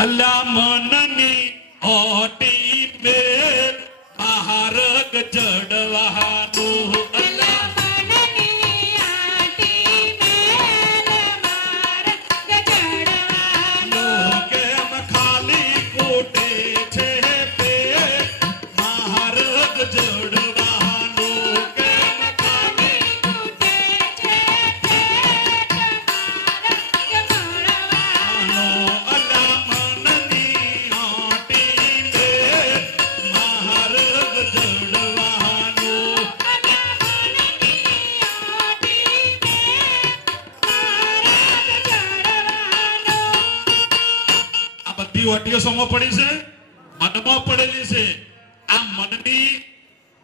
અલ્લા મનની ઓટી મેલ મહારગ જડવાનું અલા મનની આટી મેલ માર્ગ જડવાનો કેમ ખાલી કોટે છે પેટ મહારગ જડવાનું કેમ ખાલી ઉઠે છે પેટ માર્ગ મળવાનો અલ્લા મનની ઓટી મેલ મહારગ જડવાનું અલા મનની આટી મેલ માર્ગ જડવાનો આ બધી વાટીઓ સમો પડી છે મનમાં પડેલી છે આ મનની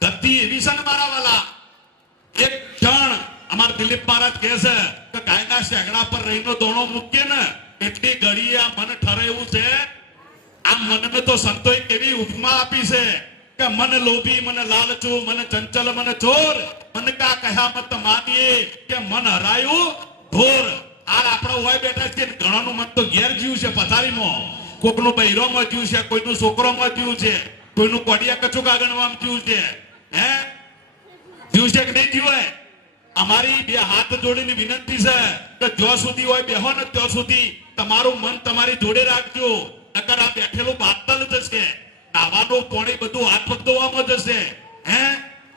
ગતિ એવી છે ને મારા વાલા એક ક્ષણ અમાર દિલીપ મહારાજ કહે છે કે ગાયના શેગડા પર રહીનો દોણો મૂકીએ ને એટલી ઘડીએ આ મન ઠરે એવું છે આ મનને તો સંતોએ કેવી ઉપમા આપી છે કે મન લોભી મને લાલચુ મને ચંચલ મને ચોર મન કા કહ્યા મત માનીએ કે મન હરાયું ઢોર આ આપણો હોય બેઠા છે ઘણાનું મન તો ઘેર જીવ છે પથારીમાં કોકનું બૈરોમાં જીવ છે કોઈનું છોકરોમાં જીવ છે કોઈનું કોડિયા કચુકા ગણવામાં જીવ છે હે જીવ છે કે નહીં જીવ હોય અમારી બે હાથ જોડીને વિનંતી છે કે જ્યાં સુધી હોય બેહો ને ત્યાં સુધી તમારું મન તમારી જોડે રાખજો નકર આ બેઠેલું બાતલ જશે નાવાનું પાણી બધું હાથ પગ ધોવામાં જશે હે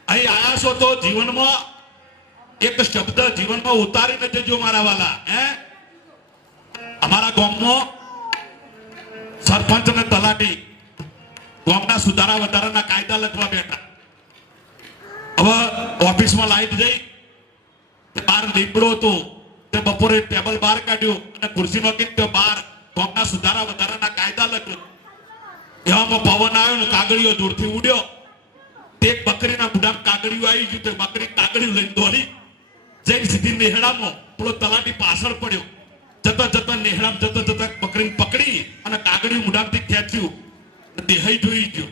અહીં આયા છો તો જીવનમાં એક શબ્દ જીવનમાં ઉતારીને જજો મારા વાલા હે અમારા ગામમાં સરપંચ અને તલાટી ગામના સુધારા વધારાના કાયદા લખવા બેઠા હવે ઓફિસમાં લાઈટ જઈ તે બાર લીમડો હતો તે બપોરે ટેબલ બહાર કાઢ્યું અને ખુરશી નોખી તે બાર ગામના સુધારા વધારાના કાયદા લખ્યું એવામાં પવન આવ્યો ને કાગળીઓ દૂરથી ઉડ્યો તે એક બકરીના બુઢામાં કાગળીઓ આવી ગયું તે બકરી કાગળીઓ લઈને દોડી જઈને સીધી નેહડામાં પેલો તલાટી પાછળ પડ્યો જતા જતા નેહડામાં જતા જતા બકરીને પકડી અને કાગળીઓ મુઢામાંથી ખેંચ્યું દેહાઈ જોઈ ગયો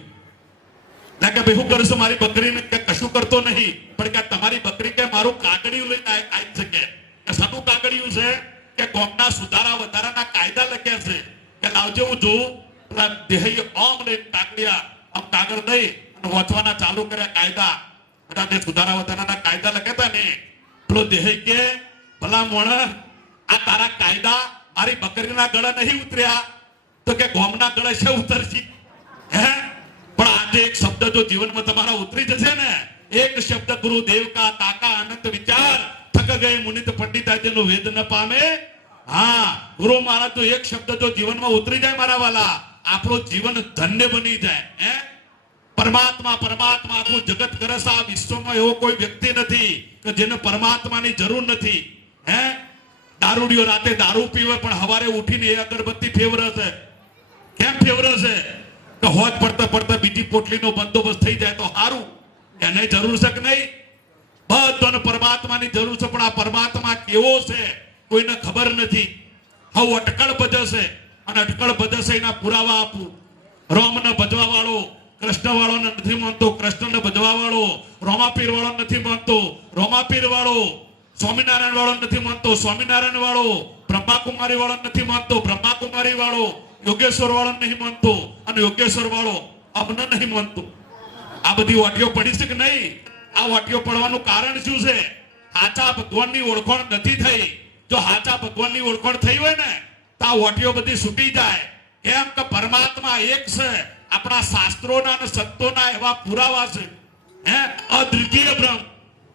ના કે ભાઈ હું કરું છું મારી બકરીને કે કશું કરતો નહીં પણ કે તમારી બકરી કે મારું કાગળિયું લઈને આવી શકે કે શાનું કાગળિયું છે કે ગામના સુધારા વધારાના કાયદા લખ્યા છે કે લાવજો હું જોઉં પેલા દેહાઈ ઓમ લઈને કાગળિયા આમ કાગળ દઈ અને વાંચવાના ચાલુ કર્યા કાયદા બધા જે સુધારા વધારાના કાયદા લખ્યા હતા ને પેલો દેહાઈ કે ભલા મોણ આ તારા કાયદા મારી બકરીના ગળે નહીં ઉતર્યા તો કે ગામના ગળે છે ઉતરશે હે પણ આજે એક શબ્દ જો જીવનમાં તમારા ઉતરી જશે ને એક શબ્દ ગુરુદેવ કા તાકા અનંત વિચાર થક ગયે મુનિત પંડિતા જેનો વેદ ન પામે હા ગુરુ મહારાજ તો એક શબ્દ જો જીવનમાં ઉતરી જાય મારા વાલા આપણું જીવન ધન્ય બની જાય હે પરમાત્મા પરમાત્મા આખું જગત કરે છે આ વિશ્વમાં એવો કોઈ વ્યક્તિ નથી કે જેને પરમાત્માની જરૂર નથી હે દારૂડિયો રાતે દારૂ પીવે પણ સવારે ઉઠીને એ અગરબત્તી ફેવરે છે કેમ ફેવરે છે કે હોજ પડતા પડતા બીજી પોટલીનો બંદોબસ્ત થઈ જાય તો સારું એને જરૂર છે કે નહીં બધાને પરમાત્માની જરૂર છે પણ આ પરમાત્મા કેવો છે કોઈને ખબર નથી હવે અટકળ ભજશે અને અટકળ ભજશે એના પુરાવા આપું રોમને ભજવા વાળો કૃષ્ણ વાળો નથી માનતો કૃષ્ણને ભજવા વાળો રોમાપીર વાળો નથી માનતો રોમાપીર વાળો સ્વામિનારાયણ વાળો નથી માનતો સ્વામિનારાયણ વાળો બ્રહ્માકુમારી વાળો નથી માનતો બ્રહ્માકુમારી વાળો યોગેશ્વર વાળો નહીં માનતો અને યોગેશ્વર વાળો અમને નહીં માનતો આ બધી વાટીઓ પડી છે કે નહીં આ વાટીઓ પડવાનું કારણ શું છે સાચા ભગવાનની ઓળખાણ નથી થઈ જો સાચા ભગવાનની ઓળખાણ થઈ હોય ને તો આ વાટીઓ બધી છૂટી જાય કેમ કે પરમાત્મા એક છે આપણા શાસ્ત્રોના અને સંતોના એવા પુરાવા છે હે અદ્વિતીય બ્રહ્મ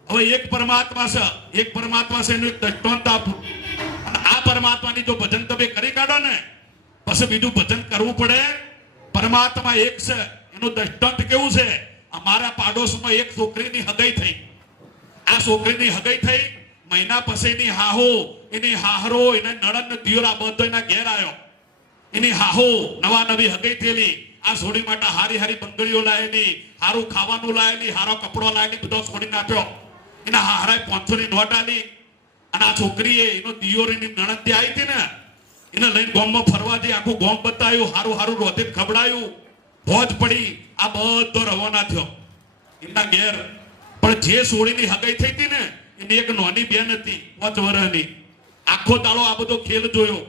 હવે એક પરમાત્મા છે એનું એક દ્રષ્ટાંત આપું અને આ પરમાત્માની જો ભજન તમે કરી કાઢો ને પછી બીજું ભજન કરવું પડે પરમાત્મા એક છે એનું દ્રષ્ટાંત કેવું છે અમારા પાડોશમાં એક છોકરીની હગાઈ થઈ આ છોકરીની હગાઈ થઈ મહિના પછીની હાહો એની હાહરો એના નણંદ દિયોરા બધો એના ઘેર આવ્યો એની હાહો નવા નવી હગાઈ થયેલી આ છોડી માટે હારી હારી બંગડીઓ લાયેલી હારું ખાવાનું લાયેલી હારો કપડો લાયેલી બધો છોડીને આપ્યો એના હારાએ 500 ની નોટ આલી અને આ છોકરીએ એનો દિયોર એની નણંદ આવી હતી ને એને લઈને ગામમાં ફરવા જઈ આખું ગામ બતાવ્યું હારું હારું રોધી ખવડાયું ભોજ પડી આ બધો રવાના થયો એમના ઘેર પણ જે સોળીની હગાઈ થઈ હતી ને એની એક નાની બેન હતી 5 વર્ષની આખો દાડો આ બધો ખેલ જોયો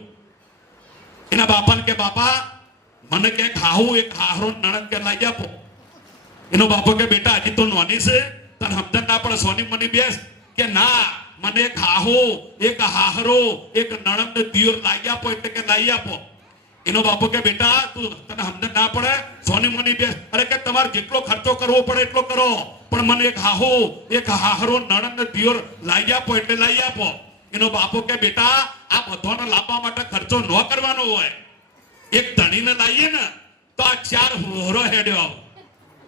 એના બાપાને કે બાપા મને કે ખાવું એક હારો નણંદ કે લાવી આપો. એનો બાપો કે બેટા હજી તો નોની છે, તને સમજણ ના પડે, સોની મની બેસ. કે ના, મને એક હાહો એક હાહરો એક નણંદ દિયોર લાવી આપો. એટલે કે લાવી આપો. એનો બાપો કે બેટા તું તને સમજણ ના પડે, સોની મની બેસ. અરે કે તમારે જેટલો ખર્ચો કરવો પડે એટલો કરો, પણ મને એક હાહો એક હાહરો નણંદ દિયોર લાવી આપો. એટલે લાવી આપો. એનો બાપો કે બેટા આ બધાને લાવવા માટે ખર્ચો ન કરવાનો હોય. એક ધણીને લાવીએ ને તો આ 4 હોરો હેડ્યો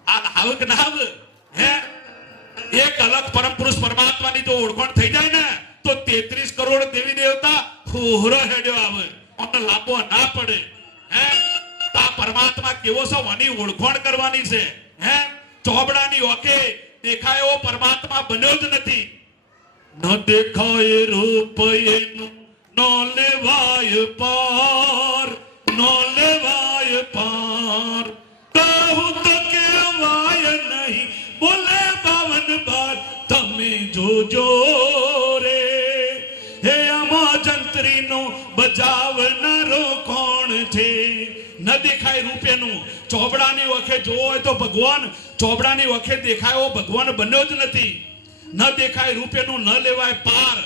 આવ કે ના આવ. હે, એક અલગ પરમ પુરુષ પરમાત્માની જો ઓળખાણ થઈ જાય ને તો 33 કરોડ દેવી દેવતા હોરો હેડ્યો આવે. અમને લાભો ના પડે. હે, તો આ પરમાત્મા કેવો છે વાની ઓળખાણ કરવાની છે. હે, ચોબડાની ઓકે દેખાય એવો પરમાત્મા બન્યો જ નથી. ન દેખાય રૂપ એનું ન લેવાય પાર, ન લેવાય પાર. કહું તો કહેવાય નહીં, બોલે 52 બાર. તમે જોજો રે, હે આમાં જંત્રીનો બજાવનારો કોણ છે? ન દેખાય રૂપેનું. ચોબડાની વખે જોવો હોય તો ભગવાન ચોબડાની વખે દેખાય એવો ભગવાન બન્યો જ નથી. ન દેખાય રૂપેનું ન લેવાય પાર.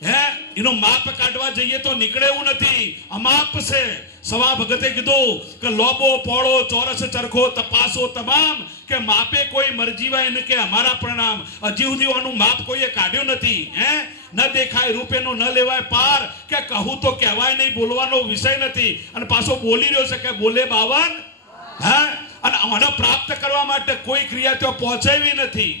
હે, એનું માપ કાઢવા જઈએ તો નીકળે એવું નથી, અમાપ છે. સવા ભગતે કીધું કે લોબો પોળો ચોરસ ચરખો તપાસો તમામ, કે માપે કોઈ મરજીવાય ને કે અમારા પ્રણામ. હજી સુધી આનું માપ કોઈએ કાઢ્યું નથી. હે, ન દેખાય રૂપેનું ન લેવાય પાર. કે કહું તો કહેવાય નહીં, બોલવાનો વિષય નથી, અને પાછો બોલી રહ્યો છે કે બોલે 52. હે, અને આને પ્રાપ્ત કરવા માટે કોઈ ક્રિયા તો પહોંચેવી નથી.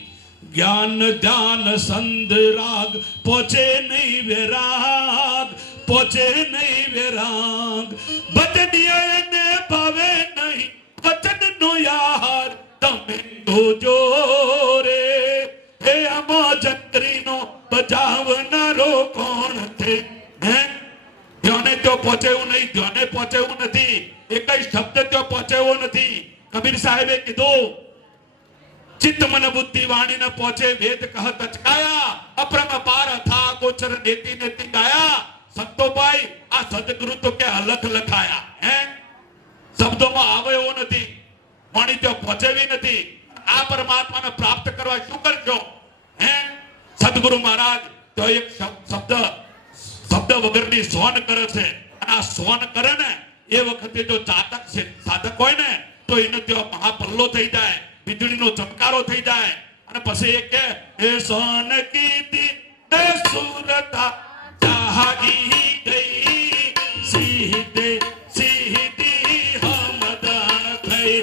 જ્ઞાન ધ્યાન સંદ રાગ પહોંચે નહીં વેરાગ, પહોંચે નહીં વેરાગ. બદનિયાને ભાવે નહીં વચન નો યાર. તમે જોજો રે, હે આમાં જંત્રીનો બજાવનારો કોણ છે? હે, ધ્યાને તો પહોંચેવું નહીં, ધ્યાને પહોંચેવું નથી, એક શબ્દ તો પહોંચેવો નથી. કબીર સાહેબે કીધું ચિત્ત મન બુદ્ધિ વાણી ન પહોંચે વેદ કહત અચકાયા, અપ્રમ પાર અથા ગોચર નેતિ નેતિ ગાયા. સંતોભાઈ આ સદગુરુ તો કે અલખ લખાયા. હે, શબ્દોમાં આવે એવો નથી, વાણી તો પહોંચેવી નથી. આ પરમાત્માને પ્રાપ્ત કરવા શું કરજો? હે, સદગુરુ મહારાજ તો એક શબ્દ વગરની સોન કરે છે. આ સોન કરે ને એ વખતે જો ચાતક છે સાધક હોય ને તો એને ત્યાં મહાપલ્લો થઈ જાય, વીજળીનો ચમકારો થઈ જાય. અને પછી એ કે એ સોન કીધી એ સુરતા જાગી ગઈ, સીધે સીધી હમદાન થઈ.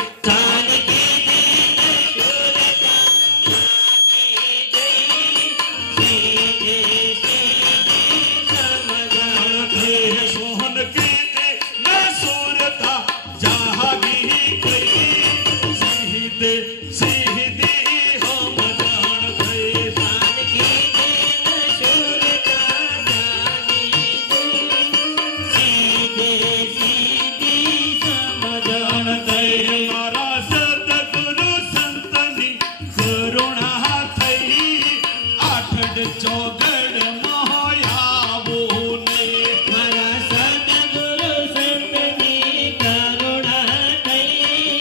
સોન કીધી ને સુરતા જાગી ગઈ, સીધે સીધી હમદાન થઈ. હમદાન થઈ. મારા સદગુરુ સંતની કરુણા થઈ, આઠડ ચોગડ મહાયાવો ને. મારા સદગુરુ સંતની કરુણા થઈ,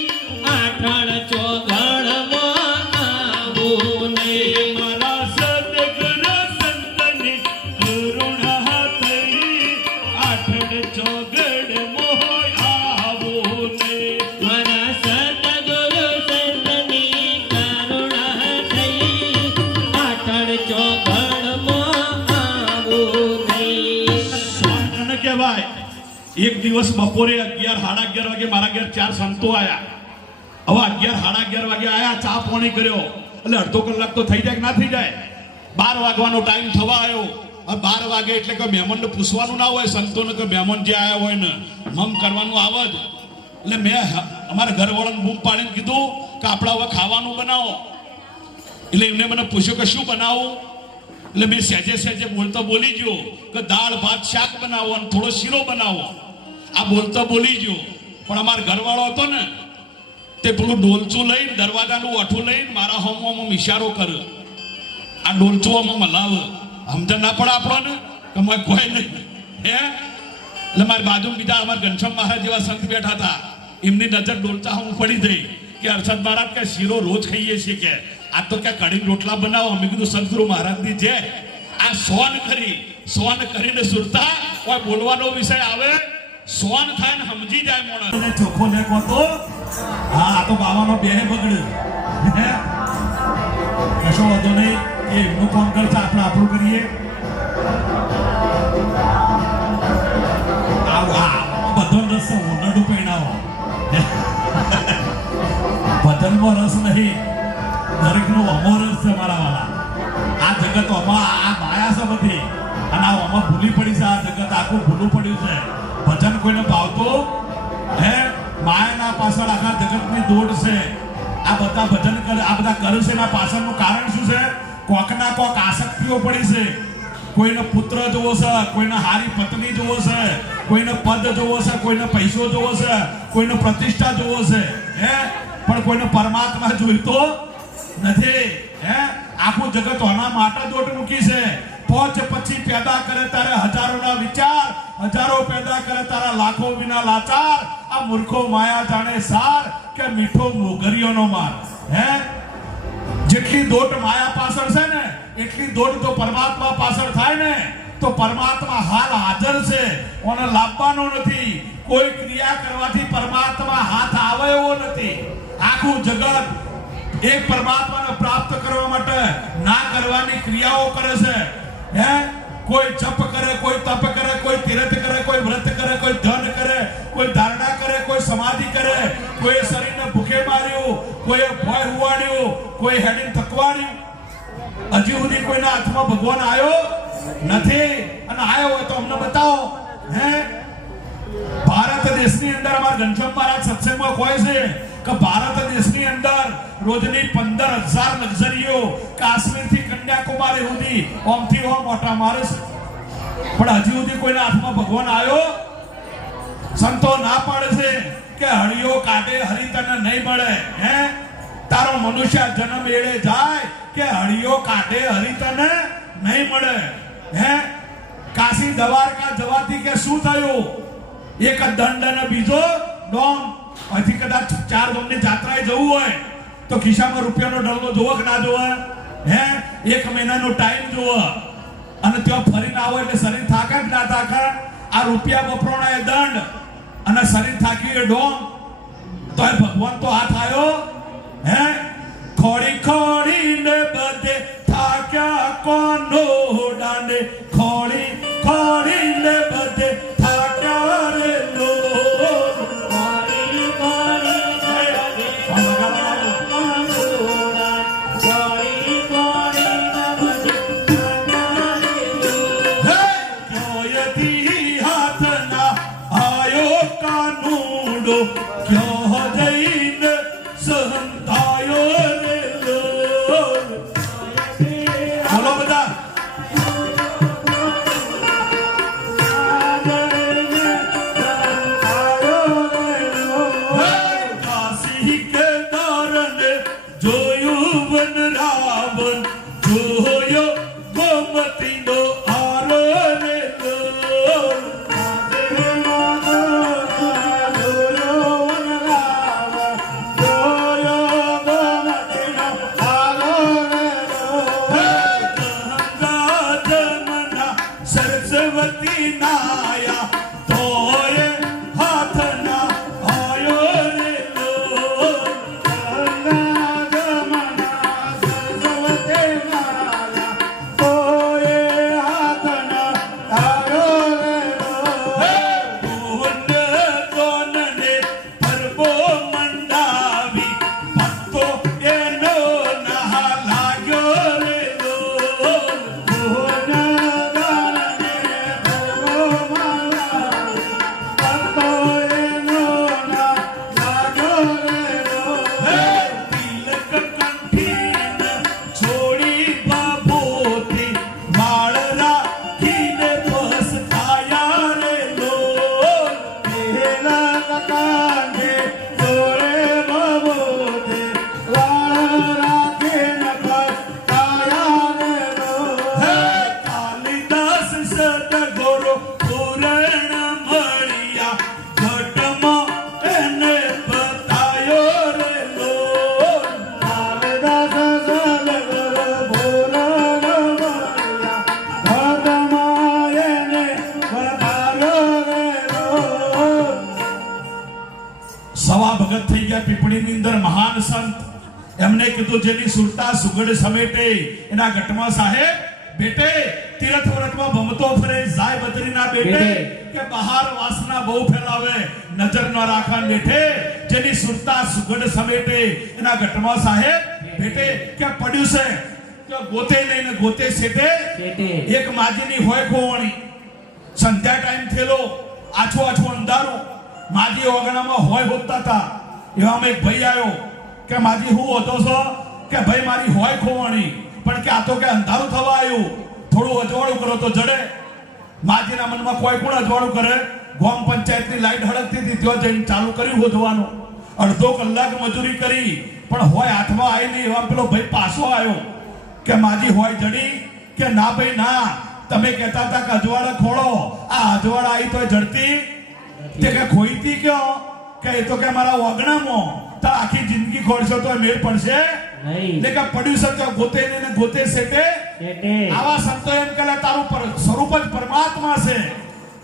આઠણ ચોગડમાં આવું ને. મારા સદગુરુ સંતની કરુણા થઈ, આઠડ ચોગડ મહાયાવો ને. મારા સદગુરુ સંતની કરુણા થઈ, આઠણ ચોગડમાં આવું નહીં. સ્વામિનારાયણ કહેવાય. એક દિવસ બપોરે 11 સાડા 11 વાગે મારા ઘેર 4 સંતો આયા. હવે 11 સાડા 11 વાગે આયા, ચા પાણી કર્યો એટલે અડધો કલાક તો થઈ જાય કે ના થઈ જાય? 12 વાગવાનો ટાઈમ થવા આવ્યો. હવે 12 વાગે એટલે કે મહેમાનને પૂછવાનું ના હોય, સંતોને કે મહેમાન જે આયા હોય ને મમ કરવાનું આવે જ. એટલે મેં અમારા ઘરવાળાને બૂમ પાડીને કીધું કે આપણે હવે ખાવાનું બનાવો. એટલે એમને મને પૂછ્યું કે શું બનાવું? એટલે મેં સહેજે સહેજે બોલતા બોલી ગયો કે દાળ ભાત શાક બનાવો અને થોડો શીરો બનાવો. આ બોલતા બોલી ગયો. પણ અમારો ઘરવાળો હતો ને તે પેલું ડોલચું લઈને દરવાજાનું ઓઠું લઈને મારા હોમમાં ઇશારો કર્યો. આ ડોલચું આમાં મલાવ સમજણ ના પડે આપણને કે મેં કોઈ નહીં. હે, એટલે મારી બાજુ બીજા અમારા ઘનશ્યામ મહારાજ જેવા સંત બેઠા હતા. એમની નજર ડોલતા હું પડી ગઈ કે અરશદ મહારાજ કે શીરો રોજ ખાઈએ છીએ કે આ તો ક્યાં કઢી રોટલા બનાવો. અમે કીધું સદગુરુ મહારાજની છે આ સોન કરીને સુરતા કોઈ બોલવાનો વિષય આવે સોન થાય ને સમજી જાય મોણા ચોખ્ખો લેખો તો હા આ તો બાવાનો બેને બગડ્યો કશો વાંધો નહીં એ એમનું કામ કરશે આપણે આપણું કરીએ. બધો રસ ઓનડું પહેણાવો ભજનમાં રસ નહીં દરેકનો અમો રસ છે મારા વાળા. આ જગત આ માયા છે બધી અને આ આમાં ભૂલી પડી છે. આ જગત આખું ભૂલું પડ્યું છે. ભજન કોઈને ભાવતું હે માયાના પાછળ આખા જગતની દોડ છે. આ બધા ભજન કરે આ બધા કરે છે એના પાછળનું કારણ શું છે? કોકના કોક આસક્તિઓ પડી છે. કોઈને પુત્ર જોવો છે, કોઈને હારી પત્ની જોવો છે, કોઈને પદ જોવો છે, કોઈને પૈસો જોવો છે, કોઈને પ્રતિષ્ઠા જોવો છે હે પણ કોઈને પરમાત્મા જોઈતો નથી હે. આખું જગત આના માટે દોટ મૂકી છે. પોચ પછી પેદા કરે તારે હજારોના વિચાર, હજારો પેદા કરે તારા લાખો વિના લાચાર. આ મૂર્ખો માયા જાણે સાર કે મીઠો મોગરીઓનો માર હે. જેટલી દોટ માયા પાછળ છે ને એટલી દોટ તો પરમાત્મા પાછળ થાય ને તો પરમાત્મા હાલ હાજર છે. ઓને લાવવાનો નથી. કોઈ ક્રિયા કરવાથી પરમાત્મા હાથ આવે એવો નથી. આખું જગત એક પરમાત્માને પ્રાપ્ત કરવા માટે ના કરવાની ક્રિયાઓ કરે છે હે. કોઈ જપ કરે, કોઈ તપ કરે, કોઈ તીર્થ કરે, કોઈ વ્રત કરે, કોઈ ધન કરે, કોઈ ધારણા કરે, કોઈ સમાધિ કરે, કોઈ શરીરને ભૂખે માર્યું, કોઈ ભય હુવાડ્યું, કોઈ હેડીને થકવાડ્યું. હજી સુધી કોઈના હાથમાં ભગવાન આવ્યો નથી અને આવ્યો હોય તો અમને બતાવો હે. ભારત દેશની અંદર અમારા ઘનશ્યામ મહારાજ સત્સંગમાં કહે છે કે ભારત દેશની અંદર રોજની 15,000 લક્ઝરીઓ કાશ્મીરથી કન્યાકુમારી સુધી ઓમથી ઓમ મોટા મારે છે પણ હજી સુધી કોઈના હાથમાં ભગવાન આવ્યો. સંતો ના પાડે છે કે હળિયો કાઢે હરી તને નહીં મળે હે. તારો મનુષ્ય જન્મ એળે જાય કે હળિયો કાઢે હરી તને નહીં મળે હે. કાશી દ્વારકા જવાથી કે શું થયું? એક દંડ અને બીજો ડોમ. અહીંથી કદાચ 4 ગામની જાત્રાએ જવું હોય તો ખિસ્સામાં રૂપિયાનો ડલ્લો જોવો કે ના જોવો હે. 1 મહિનાનો ટાઈમ જોવો અને ત્યાં ફરીને આવો એટલે શરીર થાકે કે ના થાકે? આ રૂપિયા વપરાણા એ દંડ અને શરીર થાક્યું એ ડોમ. તો એ ભગવાન તો હાથ આવ્યો હે. ખોડી ખોડીને બધે થાક્યા કોનો દાંડે, ખોડી ખોડીને બધે થાક્યા રે લો. પૂરણ મળ્યા ઘટમાં એને ભગત થઈ ગયા પીપળીની અંદર મહાન સંત. એમને કીધું જેની સુરતા સુગડ સમેટે એના ગટમાં સાહેબ બેટે તીર્થ વ્રતમાં ભમતો ફરે જાય બદ્રીના બેટે કે બહાર વાસના બહુ ફેલાવે નજર ન રાખવા બેઠે જેની સુરતા સુગડ સમેટે એના ગટમાં સાહેબ બેટે કે પડ્યું છે કે ગોતે લઈને ગોતે સેટે એક માજીની હોય ખોવણી. સંધ્યા ટાઈમ થયેલો, આછું આછું અંધારું, માજી ઓગણામાં હોય હોતા હતા. એવામાં એક ભાઈ આવ્યો કે માજી હું હોતો છો કે ભાઈ મારી હોય ખોવણી, પણ કે આ તો કે અંધારું થવા આવ્યું, થોડું અજવાળું કરો તો જડે. માજીના મનમાં કોઈ કોણ અજવાળું કરે? ગામ પંચાયતની લાઈટ હળગતી હતી ત્યાં જઈને ચાલુ કર્યું હોધવાનું. અડધો કલાક મજૂરી કરી પણ હોય હાથમાં આવી નહીં. એવા પેલો ભાઈ પાછો આવ્યો કે માજી હોય જડી કે ના ભાઈ ના, તમે કહેતા હતા કે અજવાળા ખોળો, આ અજવાળા આવી તો જડતી તે કે ખોઈતી કયો કે એ તો કે મારા ઓગણામાં તો આખી જિંદગી ખોડશો તો મેળ પડશે નહીં. કે પડ્યું છે કે ગોતે ને ગોતે સેટે. આવા સંતો એમ કે તારું સ્વરૂપ જ પરમાત્મા છે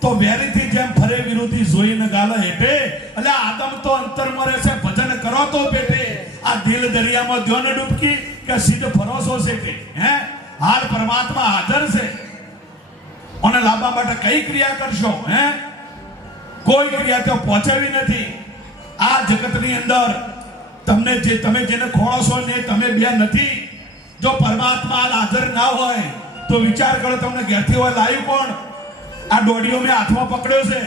તો વેરીથી જેમ ફરે વિરોધી જોઈને ગાલે હેઠે. એટલે આદમ તો અંતર મરે છે ભજન કરો તો બેઠે. આ દિલ દરિયામાં દ્યો ને ડૂબકી કે સીધ ભરોસો છે કે હે હાલ પરમાત્મા હાજર છે. અને લાંબા માટે કઈ ક્રિયા કરશો? હે કોઈ ક્રિયા તો પહોંચાવી નથી. આ જગતની અંદર તમને જે તમે જેને ખોળો છો ને તમે બે નથી. જો પરમાત્મા હાજર ના હોય તો વિચાર કરો તમને ઘેરથી હોય લાવ્યું કોણ? આ દોડીઓ મેં હાથમાં પકડ્યો છે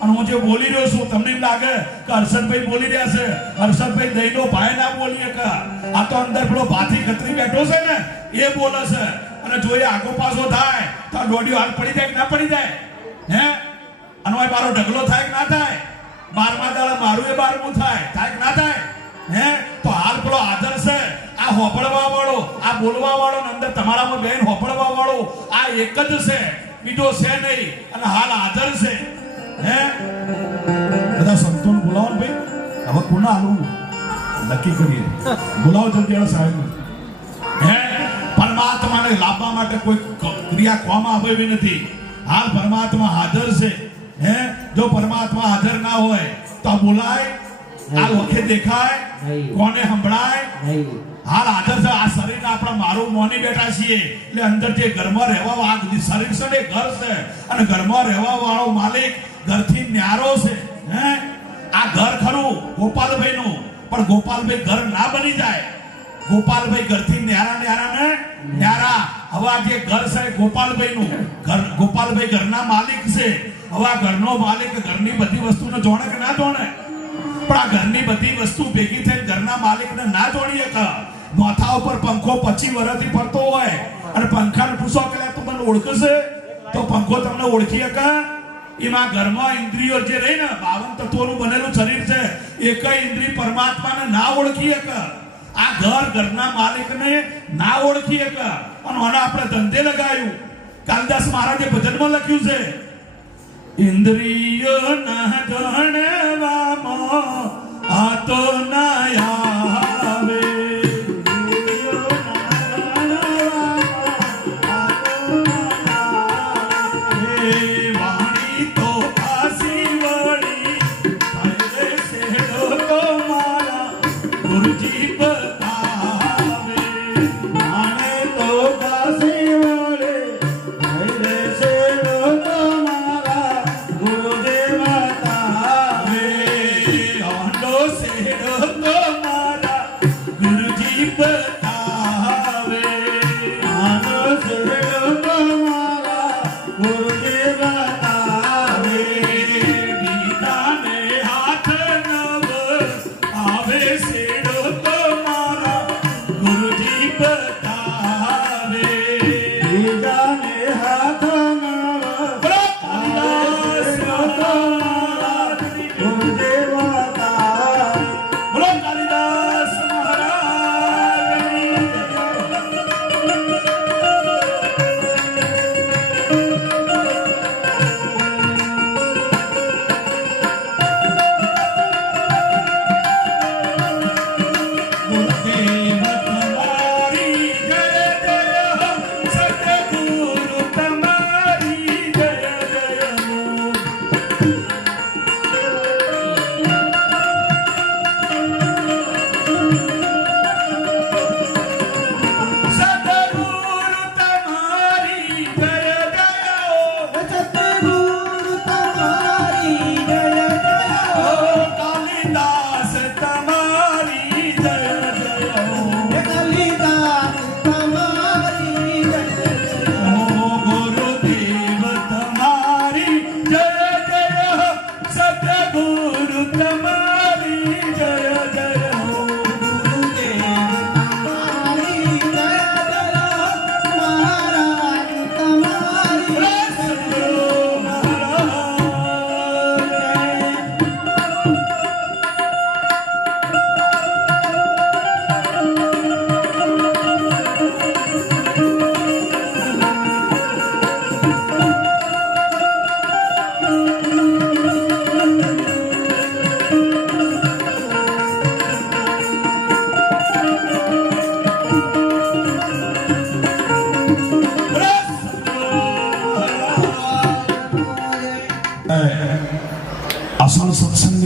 અને હું જે બોલી રહ્યો છું તમને એમ લાગે કે હર્ષદભાઈ બોલી રહ્યા છે. હર્ષદભાઈ દહીનો ભાઈ ના બોલીએ કે આ તો અંદર પેલો ભાથી ખતરી બેઠો છે ને એ બોલે છે. અને જો એ આગો પાછો થાય તો આ દોડીઓ હાથ પડી જાય કે ના પડી જાય? હે અને મારો ઢગલો થાય કે ના થાય? 12મા દાડા મારું એ 12મું થાય કે ના થાય? હે તો હાલ પેલો હાજર છે. આ હોપળવા વાળો, આ બોલવા વાળો ને અંદર તમારામાં બેન હોપળવા વાળો આ એક જ છે, બીજો છે નહીં. અને હાલ હાજર છે. હે બધા સંતોને બોલાવો ને ભાઈ. હવે કોના હાલું નક્કી કરીએ. બોલાવો જલ્દી સાહેબ. હે પરમાત્માને લાવવા માટે કોઈ ક્રિયા કોમ આવેવી નથી. હાલ પરમાત્મા હાજર છે. હે જો પરમાત્મા હાજર ના હોય તો બોલાય? આ વખતે દેખાય? કોને સંભળાય? હાલ હાજર છે. આ શરીર આપણા મારું મોની બેઠા છીએ એટલે અંદર જે ઘરમાં રહેવા વાળો શરીર છે ને ઘર છે અને ઘરમાં રહેવા વાળો માલિક ઘરથી ન્યારો છે. હે આ ઘર ખરું ગોપાલભાઈ નું, પણ ગોપાલભાઈ ઘર ના બની જાય. ગોપાલભાઈ ઘરથી ન્યારા ને ન્યારા. હવે આ જે ઘર છે ગોપાલભાઈ નું ઘર, ગોપાલભાઈ ઘરના માલિક છે. હવે આ ઘરનો માલિક ઘરની બધી વસ્તુને જોણે કે ના જોણે? પણ આ ઘરની બધી વસ્તુ ભેગી થઈને ઘરના માલિકને ના જોડી શકે. માથા ઉપર પંખો 25 વર્ષથી ફરતો હોય અને પંખાને પૂછો કે તું મને ઓળખશે તો પંખો તમને ઓળખી શકે? એમાં ઘરમાં ઇન્દ્રિયો જે રહી ને 52 તત્વોનું બનેલું શરીર છે એકય ઇન્દ્રિય પરમાત્માને ના ઓળખી શકે. આ ઘરના માલિકને ના ઓળખી શકે. અને આને આપણે ધંધે લગાવ્યું. કાલિદાસ મહારાજે ભજનમાં લખ્યું છે ઇન્દ્રિયો ના જાણવામાં આ તો ના આવે. વાણી તો પાસી વળી તો મારા ગુરુજી બતાવે. વાણે તો પાસી વળી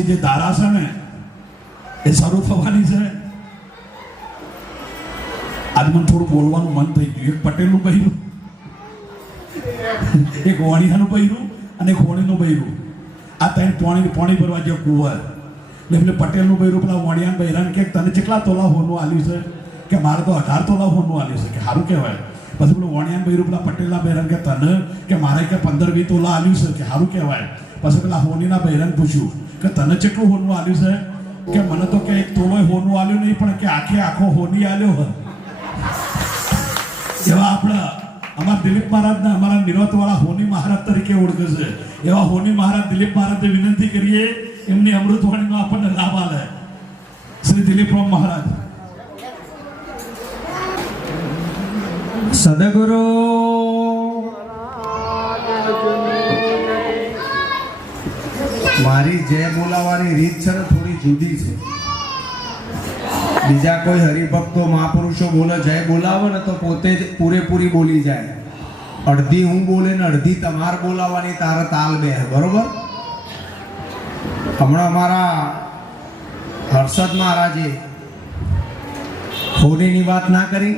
વર્ષની જે ધારા છે ને એ શરૂ થવાની છે. આજ મને થોડું બોલવાનું મન થઈ ગયું. એક પટેલનું બૈરું, એક વણિયાનું બૈરું અને એક હોણીનું બૈરું. આ ત્રણ પાણી ભરવા જેવું કુંવર. એટલે પટેલનું બૈરું પેલા વણિયાન બૈરાને કે તને કેટલા તોલા હોનું આલ્યું છે? કે મારે તો 18 તોલા હોનું આલ્યું છે. કે સારું કહેવાય. પછી પેલું વણિયાન બૈરું પેલા પટેલના બૈરાને કે તને કે મારે કે 15-20 તોલા આલ્યું છે. કે સારું કહેવાય. પછી પેલા હોનીના બૈરાને પૂછ્યું કે તને કેટલું હોનું આલ્યું છે? કે મને તો કે 1 તોલો હોનું આલ્યું નહીં, પણ કે આખો હોની આલ્યો હોય. એવા આપણા અમારા દિલીપ મહારાજના અમારા નિરોતવાળા હોની મહારાજ તરીકે ઓળખે છે. એવા હોની મહારાજ દિલીપ મહારાજને વિનંતી કરીએ એમની અમૃતવાણીનો આપણને લાભ આલે. શ્રી દિલીપ મહારાજ. સદગુરુ મારી જય બોલાવવાની રીત છે ને થોડી જુદી છે. બીજા કોઈ હરિભક્તો મહાપુરુષો બોલે જય બોલાવે ને તો પોતે જ પૂરેપૂરી બોલી જાય. અડધી હું બોલે ને અડધી તમારે બોલાવવાની તારે તાલ બે. બરોબર? હમણાં અમારા હર્ષદ મહારાજે હોનીની વાત ના કરી.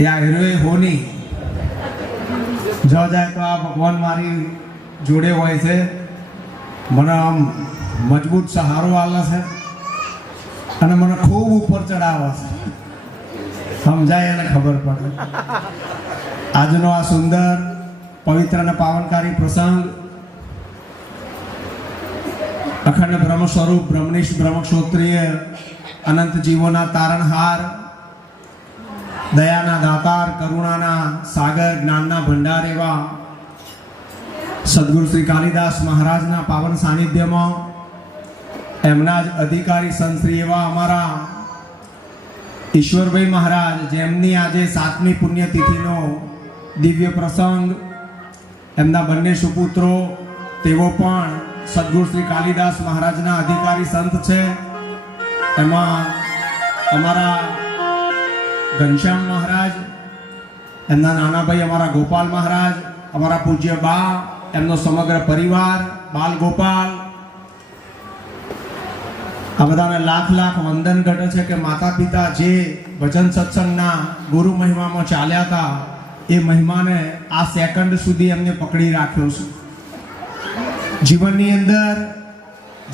એ આ હીરોએ હોની જો જાય તો આ ભગવાન મારી જોડે હોય છે. મને આમ મજબૂત સહારો આલે છે અને મને ખૂબ ઉપર ચડાવે છે. સમજાય એને ખબર પડે. આજનો આ સુંદર પવિત્ર અને પાવનકારી પ્રસંગ અખંડ બ્રહ્મ સ્વરૂપ બ્રહ્મનિષ્ઠ બ્રહ્મક્ષોત્રિય અનંત જીવોના તારણહાર, દયાના દાતાર, કરુણાના સાગર, જ્ઞાનના ભંડાર એવા સદગુરુ શ્રી કાલિદાસ મહારાજના પાવન સાનિધ્યમાં એમના જ અધિકારી સંત શ્રી એવા અમારા ઈશ્વરભાઈ મહારાજ, જેમની આજે 7મી પુણ્યતિથિનો દિવ્ય પ્રસંગ, એમના બંને સુપુત્રો તેઓ પણ સદગુરુ શ્રી કાલિદાસ મહારાજના અધિકારી સંત છે. એમાં અમારા ઘનશ્યામ મહારાજ, એમના નાના ભાઈ અમારા ગોપાલ મહારાજ, અમારા પૂજ્ય બા, એમનો સમગ્ર પરિવાર, બાલ ગોપાલ, આ બધાને લાખ લાખ વંદન ઘટે છે કે માતા પિતા જે ભજન સત્સંગના ગુરુ મહિમામાં ચાલ્યા હતા એ મહિમાને આ સેકન્ડ સુધી એમને પકડી રાખ્યો છે. જીવનની અંદર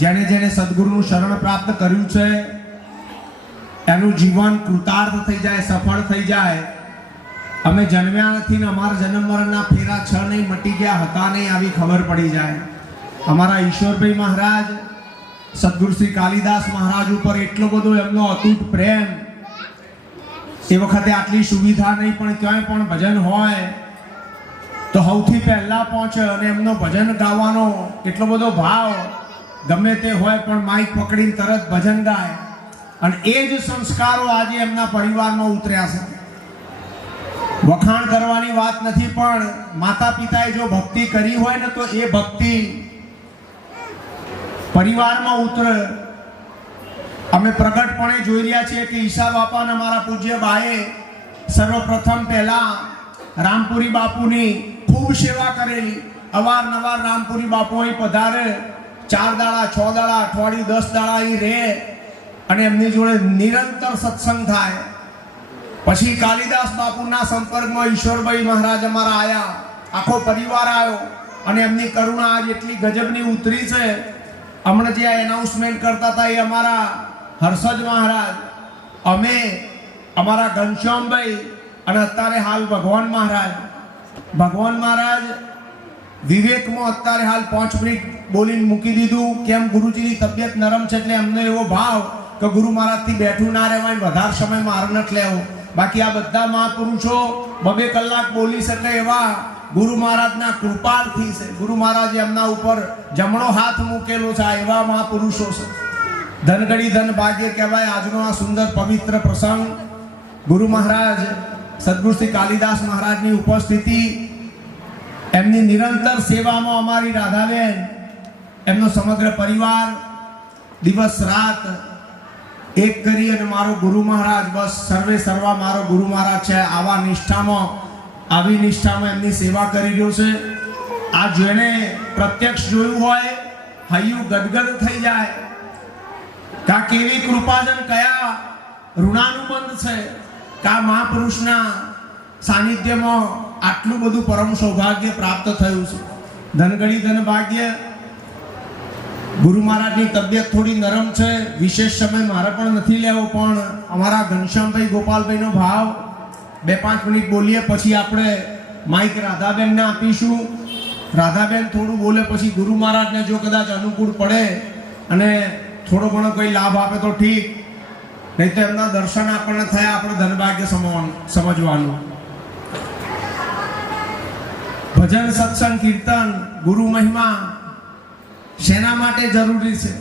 જેણે જેણે સદગુરુનું શરણ પ્રાપ્ત કર્યું છે એનું જીવન કૃતાર્થ થઈ જાય, સફળ થઈ જાય. અમે જન્મ્યા નથી ને અમારા જન્મ મરણના ફેરા 6 નહીં મટી ગયા હતા નહીં આવી ખબર પડી જાય. અમારા ઈશ્વરભાઈ મહારાજ સદગુરુ શ્રી કાલિદાસ મહારાજ ઉપર એટલો બધો એમનો અતૂટ પ્રેમ. એ વખતે આટલી સુવિધા નહીં, પણ ક્યાંય પણ ભજન હોય તો સૌથી પહેલા પહોંચે અને એમનો ભજન ગાવાનો એટલો બધો ભાવ. ગમે તે હોય પણ માઇક પકડીને તરત ભજન ગાય. અને એ જ સંસ્કારો આજે એમના પરિવારમાં ઉતર્યા છે. વખાણ કરવાની વાત નથી, પણ માતા પિતાએ જો ભક્તિ કરી હોય ને તો એ ભક્તિ પરિવારમાં ઉતરે. અમે પ્રગટપણે જોઈ રહ્યા છીએ કે ઈશા બાપા અને મારા પૂજ્ય બાએ સર્વપ્રથમ પહેલા રામપુરી બાપુની ખૂબ સેવા કરેલી. અવારનવાર રામપુરી બાપુ અહીં પધારે, 4 દાડા 6 દાડા અઠવાડિયું 10 દાડા અહીં રહે અને એમની જોડે નિરંતર સત્સંગ થાય. પછી કાલિદાસ બાપુના સંપર્કમાં ઈશ્વરભાઈ મહારાજ અમારા આવ્યા, આખો પરિવાર આવ્યો અને એમની કરુણા આજ એટલી ગજબની ઉતરી છે. હમણાં જે આ એનાઉન્સમેન્ટ કરતા હતા એ અમારા હર્ષદ મહારાજ, અમે, અમારા ઘનશ્યામભાઈ અને અત્યારે હાલ ભગવાન મહારાજ વિવેકમાં અત્યારે હાલ 5 મિનિટ બોલીને મૂકી દીધું. કેમ? ગુરુજીની તબિયત નરમ છે એટલે એમનો એવો ભાવ કે ગુરુ મહારાજથી બેઠું ના રહેવાય, વધારે સમય માર નથી લેવો. બાકી આ બધા મહાપુરુષો 2 કલાક બોલી શકે એવા ગુરુ મહારાજના કૃપાથી છે. ગુરુ મહારાજે એમના ઉપર જમણો હાથ મૂકેલો છે. એવા મહાપુરુષો છે. ધનગડી ધન ભાગ્ય કહેવાય આજનો આ સુંદર પવિત્ર પ્રસંગ. ગુરુ મહારાજ સદગુરુ શ્રી કાલિદાસ મહારાજની ઉપસ્થિતિ, એમની નિરંતર સેવામાં અમારી રાધાબેન, એમનો સમગ્ર પરિવાર દિવસ રાત એક કરી અને મારો ગુરુ મહારાજ, બસ સર્વે સર્વા મારો ગુરુ મહારાજ છે. આવી નિષ્ઠામાં એમની સેવા કરી રહ્યો છે. આ જેને પ્રત્યક્ષ જોયું હોય હૈયું ગદગદ થઈ જાય કે આ કેવી કૃપાજન, કયા ઋણાનુબંધ છે કે આ મહાપુરુષના સાનિધ્યમાં આટલું બધું પરમ સૌભાગ્ય પ્રાપ્ત થયું છે. ધનગણી ધન ભાગ્ય. ગુરુ મહારાજની તબિયત થોડી નરમ છે, વિશેષ સમય મારે પણ નથી લેવો, પણ અમારા ઘનશ્યામભાઈ ગોપાલભાઈનો ભાવ 2-5 મિનિટ બોલીએ, પછી આપણે માઇક રાધાબેનને આપીશું. રાધાબેન થોડું બોલે, પછી ગુરુ મહારાજને જો કદાચ અનુકૂળ પડે અને થોડો ઘણો કોઈ લાભ આપે તો ઠીક, નહીં તો એમના દર્શન આપણને થયા, આપણે ધનભાગ્ય સમજવાનું. ભજન, સત્સંગ, કીર્તન, ગુરુ મહિમા શેના માટે જરૂરી છે?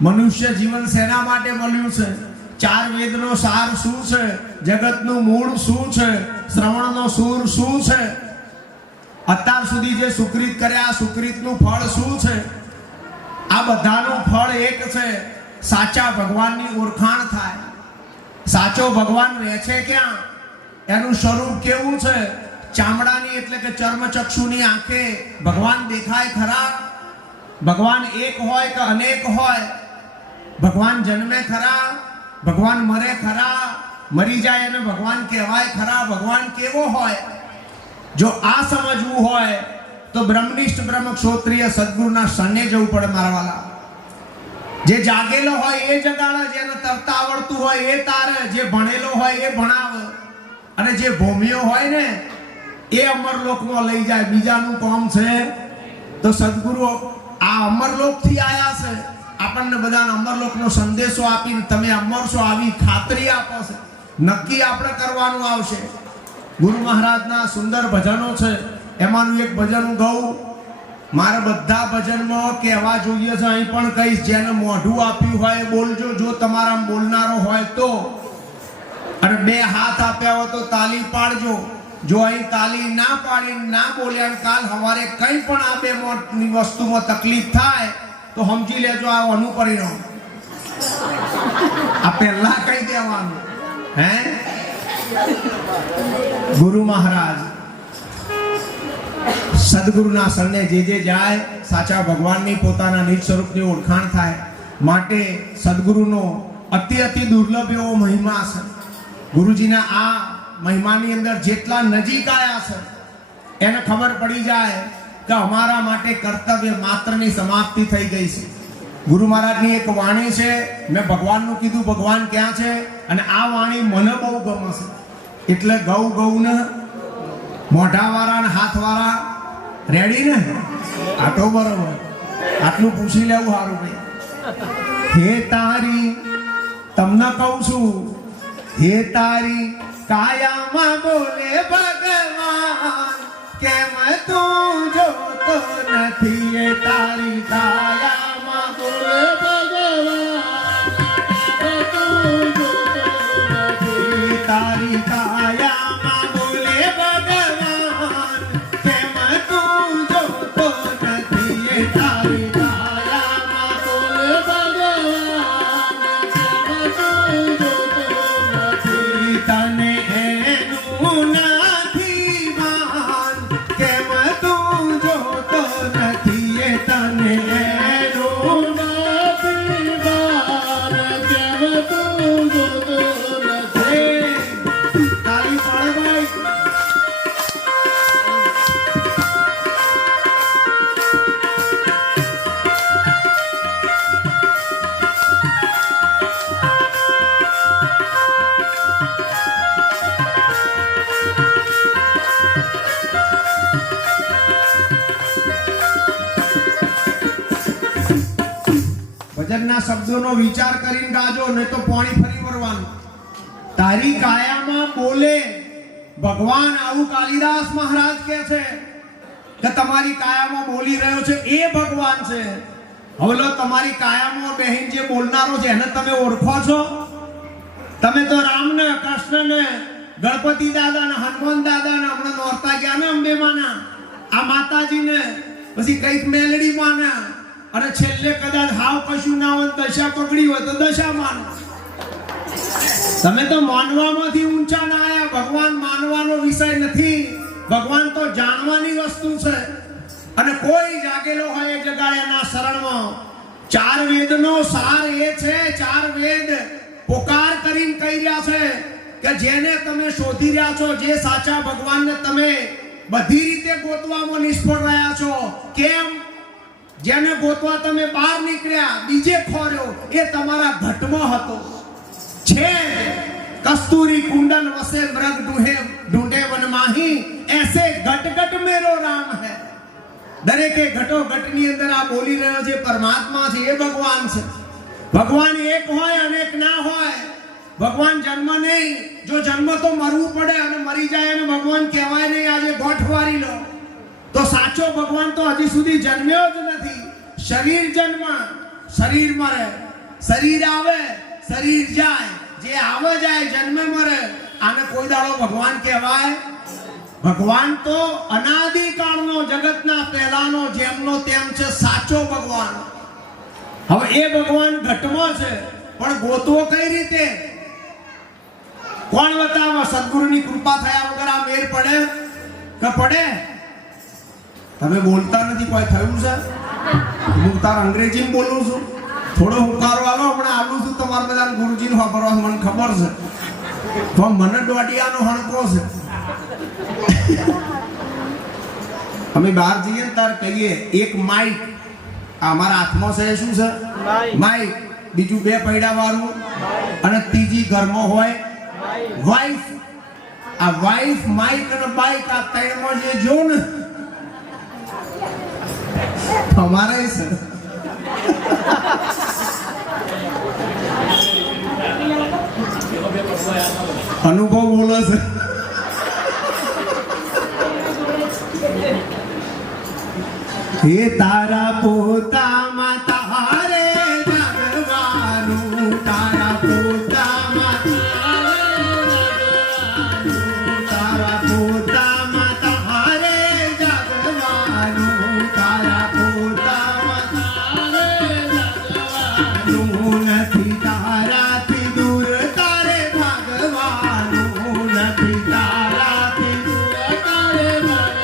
મનુષ્ય જીવન શેના માટે મળ્યું છે? 4 વેદનો સાર શું છે? જગતનું મૂળ શું છે? શ્રવણનો સૂર શું છે? અત્યાર સુધી જે સુકૃત કર્યા, સુકૃતનું ફળ શું છે? આ બધાનું ફળ એક છે, સાચા ભગવાનની ઓળખાણ થાય. સાચો ભગવાન રહે છે ક્યાં? એનું સ્વરૂપ કેવું છે? ચામડાની એટલે કે ચર્મચક્ષુની આંખે ભગવાન દેખાય ખરા? ભગવાન એક હોય કે અનેક હોય? ભગવાન જન્મે ખરા? ભગવાન મરે ખરા? મરી જાય અને ભગવાન કહેવાય ખરા? ભગવાન કેવો હોય? જો આ સમજવું હોય તો બ્રહ્મનિષ્ઠ બ્રહ્મ ક્ષોત્રિય સદગુરુના શરણે જવું પડે મારા વાલા. જે જાગેલો હોય એ જગાડે, જેને તરતા આવડતું હોય એ તારે, જે ભણેલો હોય એ ભણાવે, અને જે ભૂમિયો હોય ને એ અમરલોકમાં લઈ જાય. બીજાનું કામ છે તો સદગુરુ આ અમરલોકથી આયા છે, આપણને બધાને અમરલોકનો સંદેશો આપીને તમે અમર છો આવી ખાતરી આપો છે. નક્કી આપણે કરવાનું આવશે. ગુરુ મહારાજના સુંદર ભજનો છે, એમાંનું એક ભજન હું ગાઉં. મારે બધા ભજનમાં કહેવા જોઈએ છે, અહીં પણ કહીશ, જેને મોઢું આપ્યું હોય એ બોલજો, જો તમારા બોલનારો હોય તો. અને 2 હાથ આપ્યા હોય તો તાલી પાડજો. જો અહીં તાલી ના પાડી ના બોલ્યા, કાલ સવારે કંઈ પણ આ 2 વસ્તુમાં તકલીફ થાય તો સમજી લેજો આ આનું પરિણામ. આ પહેલા કહી દેવાનું. હે ગુરુ મહારાજ સદગુરુના શરણે જે જાય, સાચા ભગવાનની પોતાના નિજ સ્વરૂપની ઓળખાણ થાય. માટે સદગુરુનો અતિ દુર્લભ એવો મહિમા છે. ગુરુજીના આ મહિમાની અંદર જેટલા નજીક આવ્યા છે એને ખબર પડી જાય કે અમારા માટે કર્તવ્ય માત્રની સમાપ્તિ થઈ ગઈ છે. ગુરુ મહારાજની એક વાણી છે, મેં ભગવાનનું કીધું, ભગવાન ક્યાં છે? અને આ વાણી મને બહુ ગમે છે. એટલે ગૌને મોઢાવાળા ને હાથવાળા રેડી ને? આટો બરોબર, આટલું પૂછી લેવું સારું ભાઈ. હે તારી, તમને કહું છું, હે તારી કાયામાં બોલે ભગવાન, કેમ તું જોતો નથી? હે તારી કાયામાં બોલે ભગવાન, તું જોતો નથી. તારી કાયામાં બોલે ભગવાન, કેમ તું જોતો નથી? હે તારી કાયામાં બોલે ભગવાન, કેમ તું જોતો નથી? તને એનું નથી ભાન, કેમ તું જોતો નથી? એ તને એનું નથી ભાન, કેમ તું જોતો નથી? તાળી પાડ ભાઈ. ભજનના શબ્દોનો વિચાર કરીને ગાજો, નહીં તો પાણી ફરી વળવાનું. તારી કાયામાં બોલે ભગવાન, આવું કાલિદાસ મહારાજ કહે છે કે તમારી કાયામાં બોલી રહ્યો છે એ ભગવાન છે. હવે લો, તમારી કાયામાં બહેન જે બોલનારો છે એને તમે ઓળખો છો? તમે તો રામને, કૃષ્ણને, ગણપતિ દાદાને, હનુમાન દાદાને, હમણાં નોરતા ગયા ને અંબેમાના, આ માતાજીને, પછી કઈક મેલડી માને, અને છેલ્લે કદાચ હાવ કશું ના હોય, દશા પકડી હોય તો દશા માનો. તમે તો માનવામાંથી ઊંચા ના આયા. ભગવાન માનવાનો વિષય નથી, ભગવાન તો જાણવાની વસ્તુ છે. અને કોઈ જાગેલો હોય એ જગાડ્યાના શરણમાં. ચાર વેદનો સાર એ છે, ચાર વેદ પોકાર કરીને કહી રહ્યા છે કે જેને તમે શોધી રહ્યા છો, જે સાચા ભગવાનને તમે બધી રીતે ગોતવામાં નિષ્ફળ રહ્યા છો, કેમ? જેને ગોતવા તમે બહાર નીકળ્યા, બીજે ખોર્યો, એ તમારા ઘટમાં હતો. છે કસ્તુરી કુંડલ વસે મૃગ ઢૂંઢે વન માહી, એસે ઘટ ઘટ મેરો રામ હૈ. દરેકે ઘટો ઘટની અંદર આ બોલી રહ્યો છે પરમાત્મા છે, એ ભગવાન છે. ભગવાન એક હોય અનેક ના હોય. ભગવાન જન્મ નહીં, જો જન્મ તો મરવું પડે અને મરી જાય અને ભગવાન કહેવાય નહીં. આજે ગોઠ વારી લો તો સાચો ભગવાન તો હજી સુધી જન્મ્યો જ નથી. શરીર જન્મ, શરીર મરે, શરીર આવે, શરીર જાય. જે આવે જાય, જન્મે મરે, આને કોઈ દાડો ભગવાન કહેવાય? ભગવાન તો અનાદિકાળનો, જગતના પહેલાનો, જેમનો તેમ છે, સાચો ભગવાન. હવે એ ભગવાન ઘટમાં છે, પણ ગોતવો કઈ રીતે? કોણ બતાવે? સદગુરુની કૃપા થયા વગર આ મેળ પડે કે પડે? તમે બોલતા નથી, કોઈ થયું છે? હું તાર અંગ્રેજીમાં બોલું છું, થોડો હુંકારો આલો, હમણાં આલું છું તમારે બધા ગુરુજીને વાપરવા, મને ખબર છે. તો મને દોઢિયાનો હણકો છે. અમે બહાર જઈએ ને તાર કહીએ એક માઇક, અમારા હાથમાં છે શું છે? માઇક. બીજું બે પૈડા વાળું, અને ત્રીજી ઘરમાં હોય વાઇફ. આ વાઇફ, માઇક અને બાઇક, આ ત્રણમાં જે જો ને અમારે છે. અનુભવ બોલે છે. હે તારા પોતામાં તારે ભગવાનું, તારા પોતામાં તારા પોતામાં તારે જગવાનું, તારા પોતામાં જગવાનું નથી. તારાથી દૂર તારે ભગવાનું નથી. તારાથી દૂર તારે ભગવાનું.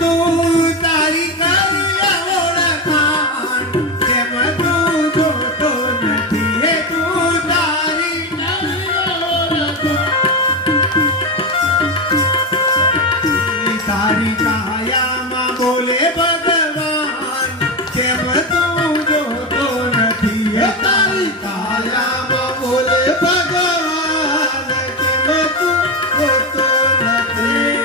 તું તારી કરી ઓળખાણ, કેમ તું જોતો નથી? હે તું તારી કરી ઓળખાણ. તારી કાયામાં બોલે ભગવાન, કેમ તું જોતો નથી? હે તારી કાયામાં બોલે ભગવાન, કેમ તું જોતો નથી?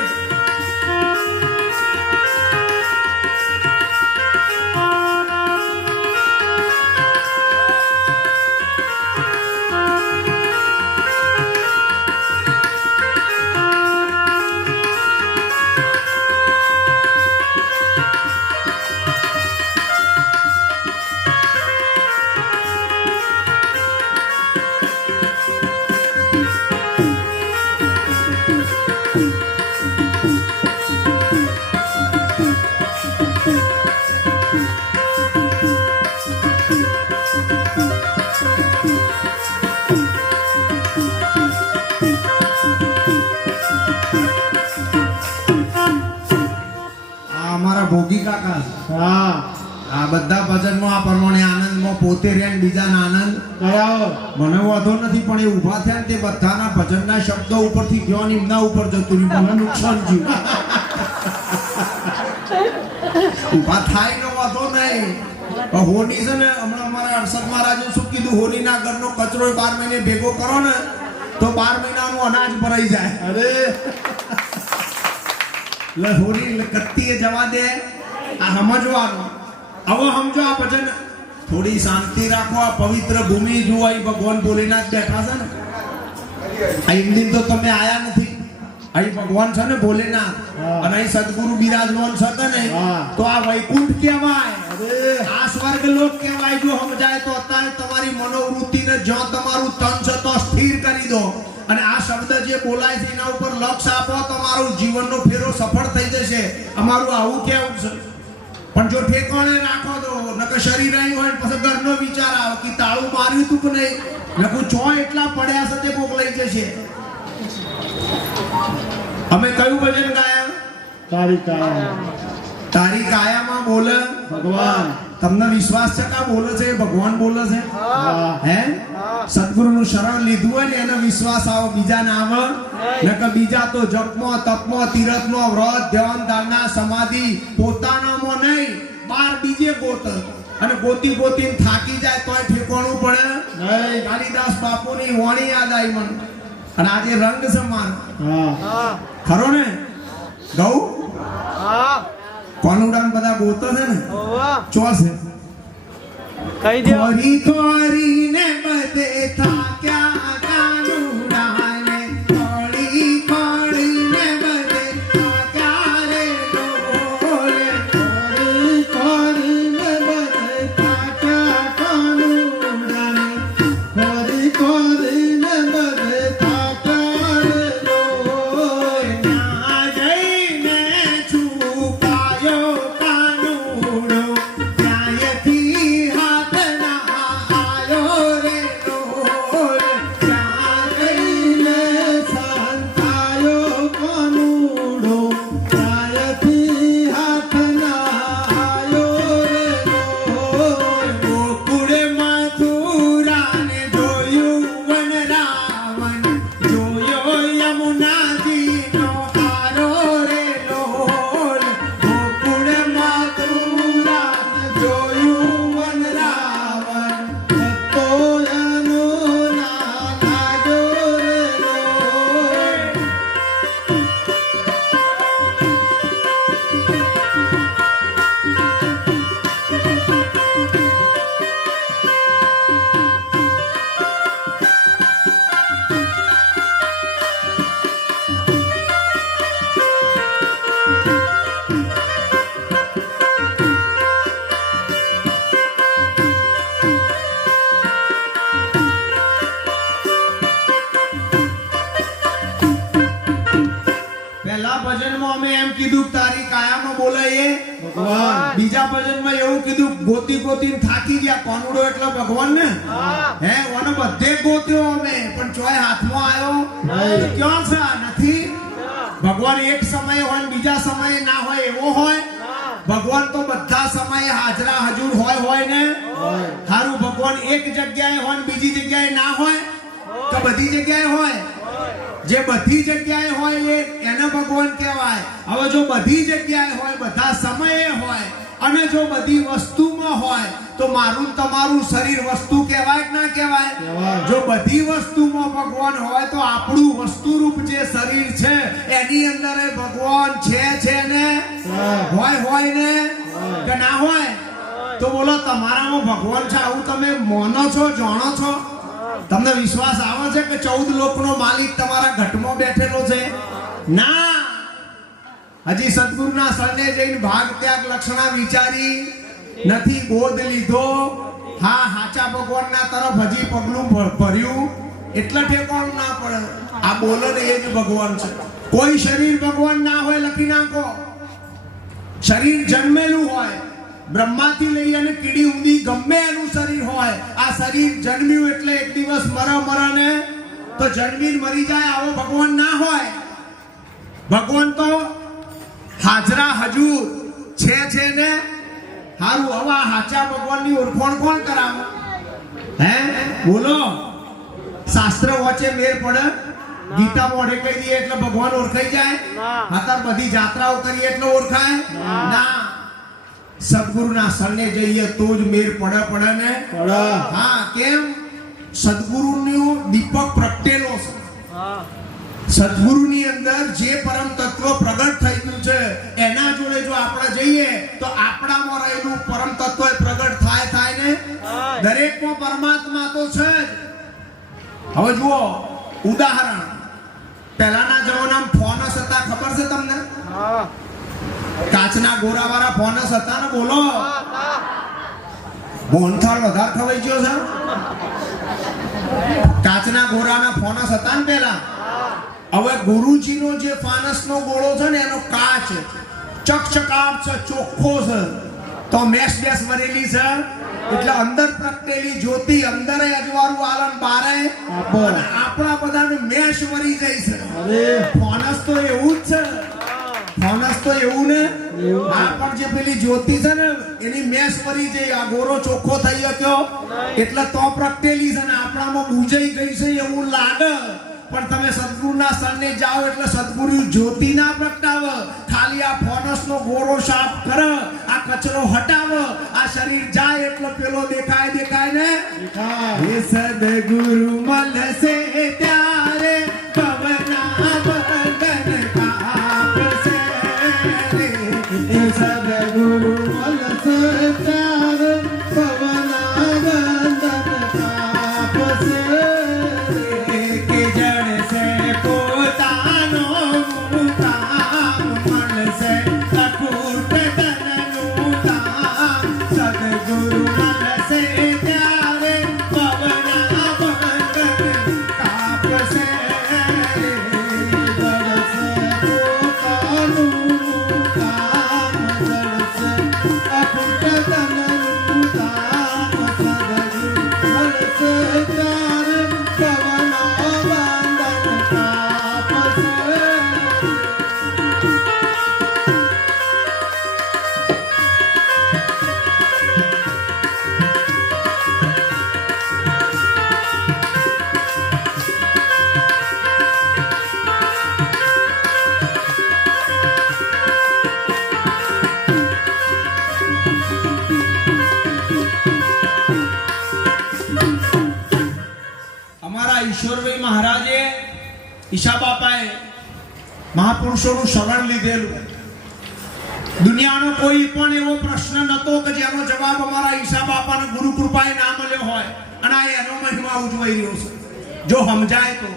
અમારા ભોગી કાકા, હા, આ બધા ભજનમાં આ પ્રમાણે આનંદમાં પોતે રહ્યા, બીજાના આનંદ કરાવો. મને વાંધો નથી, પણ એ ઊભા થયા ને તે બધાના ભજનના શબ્દો ઉપરથી ધ્યાન એમના ઉપર જતું રહ્યું, મને નુકસાન થયું. ઊભા થાય ને વાંધો નહીં. હોની છે ને, હમણાં અમારા અરસદ મહારાજે શું કીધું? હોનીના ઘરનો કચરો 12 મહિને ભેગો કરો ને તો 12 મહિનાનું અનાજ ભરાઈ જાય. અરે હોરી કત્તીએ જવા દે, આ સમજવાનું. હવે સમજો આ ભજન, થોડી શાંતિ રાખો. આ પવિત્ર ભૂમિ જુઓ, અહીં ભગવાન ભોલેનાથ બેઠા છે ને. અહીં દિન તો તમે આયા નથી. અહીં ભગવાન છે ને ભોલેનાથ, અને અહીં સદગુરુ બિરાજમાન છે ને, તો આ વૈકુંઠ કહેવાય, આ સ્વર્ગ લોક કહેવાય. જો સમજાય તો અત્યારે તમારી મનોવૃત્તિને જ્યાં તમારું તન છે તો સ્થિર કરી દો, અને આ શબ્દ જે બોલાય છે એના ઉપર લક્ષ આપો, તમારું જીવનનો ફેરો સફળ થઈ જશે. અમારું આવું કેવું છે. પણ જો ઠેકાણે રાખો તો નકર શરીર અહીં હોય પછી ઘરનો વિચાર આવે કે તાળું માર્યું તું કે નહીં, નકું ચો એટલા પડ્યા છે તે કોક લઈ જશે. અમે કયું ભજન ગાયા? તારી કાયા. તારી કાયામાં બોલે ભગવાન તમને વિશ્વાસ છે કે આ બોલે છે એ ભગવાન બોલે છે હે સદગુરુનું શરણ લીધું હોય ને એને વિશ્વાસ આવે બીજા ના આવે નકર બીજા તો જપમાં તપમાં તીરથમાં વ્રત ધ્યાન દાના સમાધિ પોતાનામાં નહીં બાર બીજે ગોત અને ગોતી ગોતીને થાકી જાય તોય ઠેકાણું પડે નહીં. કાલિદાસ બાપુની વાણી યાદ આવી મને અને આજે રંગ છે માર હા ખરો ને ગૌ કોનુડાન બધા ગોતો છે ને ચોસ કહી દો કોરી કોરીને બધે થાક્યા કાનુડાને કોરી કોરીને બધે થાક્યા રે ડોલે કોરી કોરીને બધે થાક્યા કાનુડાને કોરી કોરીને બધે થાક્યા રે ડોલે ના જઈને છુપાયો કાનુડો ત્યાંથી હાથ ના આયો રે ડોલે ત્યાં જઈને સંતાયો કાનુડો ત્યાંથી હાથ ના આયો રે ડોલે ગોકુળે મથુરાને જોયું વન રાવણ જોયો યમુનાજીનો હારો રે લોલ ગોકુળે મથુરાને જોયું વન રાવણ તો એનો ના લાગ્યો રે ડોલે પહેલા ભજનમાં અમે એમ કીધું કે તારી કાયામાં બોલાય ભગવાન બીજા ભજનમાં એવું કીધું ગોતી ગોતીને થાકી ગયા કોનુડો એટલે ભગવાન ને હે ઓને બધે ગોત્યો અમે પણ ચોય હાથમાં આવ્યો નહીં. ક્યાં છે આ? નથી ભગવાન એક સમયે હોય ને બીજા સમયે ના હોય એવો હોય ભગવાન તો બધા સમયે હાજરા હજુર હોય ને હારું ભગવાન એક જગ્યાએ હોય ને બીજી જગ્યાએ ના હોય તો બધી જગ્યાએ હોય જે બધી જગ્યાએ હોય એને ભગવાન કહેવાય હવે જો બધી જગ્યાએ હોય બધા સમયે હોય અને જો બધી વસ્તુમાં હોય તો મારું ને તમારું શરીર વસ્તુ કહેવાય કે ના કહેવાય કહેવાય. જો બધી વસ્તુમાં ભગવાન હોય તો આપણું વસ્તુરૂપ જે શરીર છે એની અંદર એ ભગવાન છે ને હોય ને કે ના હોય તો બોલો તમારામાં ભગવાન છે આવું તમે માનો છો જાણો છો તમને વિશ્વાસ આવે છે કે 14 લોકનો માલિક તમારા ઘટમાં બેઠેલો છે ના હજી સદગુરુના શરણે જઈને ભાગ ત્યાગ લક્ષણા વિચારી નથી બોધ લીધો હા હાચા ભગવાનના તરફ હજી પગલું ભર્યું એટલે ઠેકાણું ના પડે આ બોલે ને એ જ ભગવાન છે કોઈ શરીર ભગવાન ના હોય લખી નાખો શરીર જન્મેલું હોય બ્રહ્માથી લઈ અને કીડી ઊંધી ગમે એનું શરીર હોય આ શરીર જન્મ્યું એટલે એક દિવસ મરે ને તો જન્મીને મરી જાય આવો ભગવાન ના હોય ભગવાન તો હાજરા હજુર છે ને હારું હવા હાચા ભગવાનની ઓળખાણ કોણ કરાવે હે બોલો શાસ્ત્ર વચ્ચે મેર પડે ગીતા મોઢે કહી દઈએ એટલે ભગવાન ઓળખાઈ જાય હાતાર બધી જાત્રાઓ કરીએ એટલે ઓળખાય ના સદગુરુના શરણે જઈએ તો જ મેર પડે ને હા કેમ સદગુરુનું દીપક પ્રગટેલો છે સદગુરુની અંદર જે પરમ તત્વ પ્રગટ થઈ ગયું છે એના જોડે જો આપણે જઈએ તો આપણામાં રહેલું પરમ તત્વ પ્રગટ થાય ને દરેકમાં પરમાત્મા તો છે જ હવે જુઓ ઉદાહરણ પહેલાના જમાનામાં ફોનસ હતા ખબર છે તમને કાચના ગોરાવાળા ફોનસ હતા ને બોલો બોનથાળ વધારે ખવાઈ ગયો છે કાચના ગોરાના ફોનસ હતા ને પહેલા હવે ગુરુજીનો જે ફાનસનો ગોળો છે ને એનો કાચ ચકચકાટ છે ચોખ્ખો છે તો મેસ વરેલી છે એટલે અંદર પ્રગટેલી જ્યોતિ અંદરે અજવાળું આલન બારે અને આપણા બધાનું મેશ વરી જાય છે ફોનસ તો એવું જ છે ફોનસ તો એવું ને આ પણ જે પેલી જ્યોતિ છે ને એની મેસ વરી છે આ ગોરો ચોખ્ખો થઈ ગયો એટલે તો પ્રગટેલી છે ને આપણામાં બુજાઈ ગઈ છે એવું લાગે પણ તમે સદગુરુના શરણે જાઓ એટલે સદગુરુ જ્યોતિ ના પ્રગટાવ ખાલી આ ફોનસ નો ગોરો સાફ કર આ કચરો હટાવ આ શરીર જાય એટલે પેલો દેખાય ને એ સદગુરુ મળશે ત્યારે પવના બંધન કાપશે એ સદગુરુ મળશે ત્યારે પવના બંધન કાપશે કે જડશે પોતાનો મુકામ મળશે અકૂટ ધનનું ધામ સદગુરુ મળશે ત્યારે પવના બંધન કાપશે અમારા ઈશ્વરભાઈ મહારાજે ઈશા બાપાએ મહાપુરુષોનું શરણ લીધેલું દુનિયાનો કોઈ પણ એવો પ્રશ્ન નતો કે જેનો જવાબ અમારા ઈશા બાપાને ગુરુ કૃપાએ ના મળ્યો હોય અને આ એનો મહિમા ઉજવાઈ રહ્યો છે જો સમજાય તો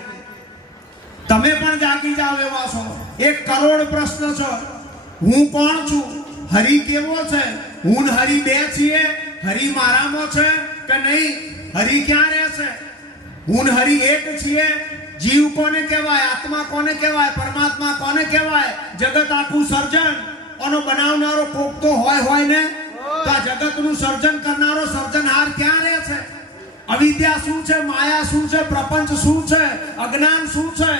તમે પણ જાગી જાવ એવા છો 1 કરોડ પ્રશ્ન છે હું કોણ છું હરિ કેવો છે હું ને હરિ બે છીએ હરિ મારામાં છે કે નહીં હરિ ક્યાં રહે છે હું ને હરિ એક છીએ જીવ કોને કહેવાય આત્મા કોને કહેવાય પરમાત્મા કોને કહેવાય જગત આખું સર્જન ઓનો બનાવનારો કોક તો હોય ને તો આ જગતનું સર્જન કરનારો સર્જનહાર ક્યાં રહે છે અવિદ્યા શું છે માયા શું છે પ્રપંચ શું છે અજ્ઞાન શું છે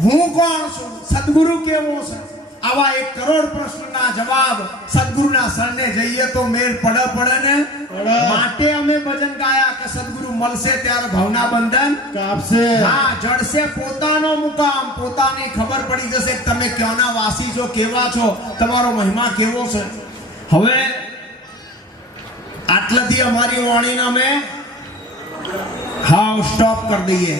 હું કોણ છું સદગુરુ કેવો છે આવા 1 કરોડ પ્રશ્નના જવાબ સદગુરુના શરણે જઈએ તો મેળ પડે ને માટે અમે ભજન ગાયા કે સદગુરુ મળશે ત્યારે ભવના બંધન કાપશે હા જડશે પોતાનો મુકામ પોતાની ખબર પડી જશે કે તમે ક્યાંના વાસી છો કેવા છો તમારો મહિમા કેવો છે હવે આટલાથી અમારી વાણીને અમે સ્ટોપ કરી દઈએ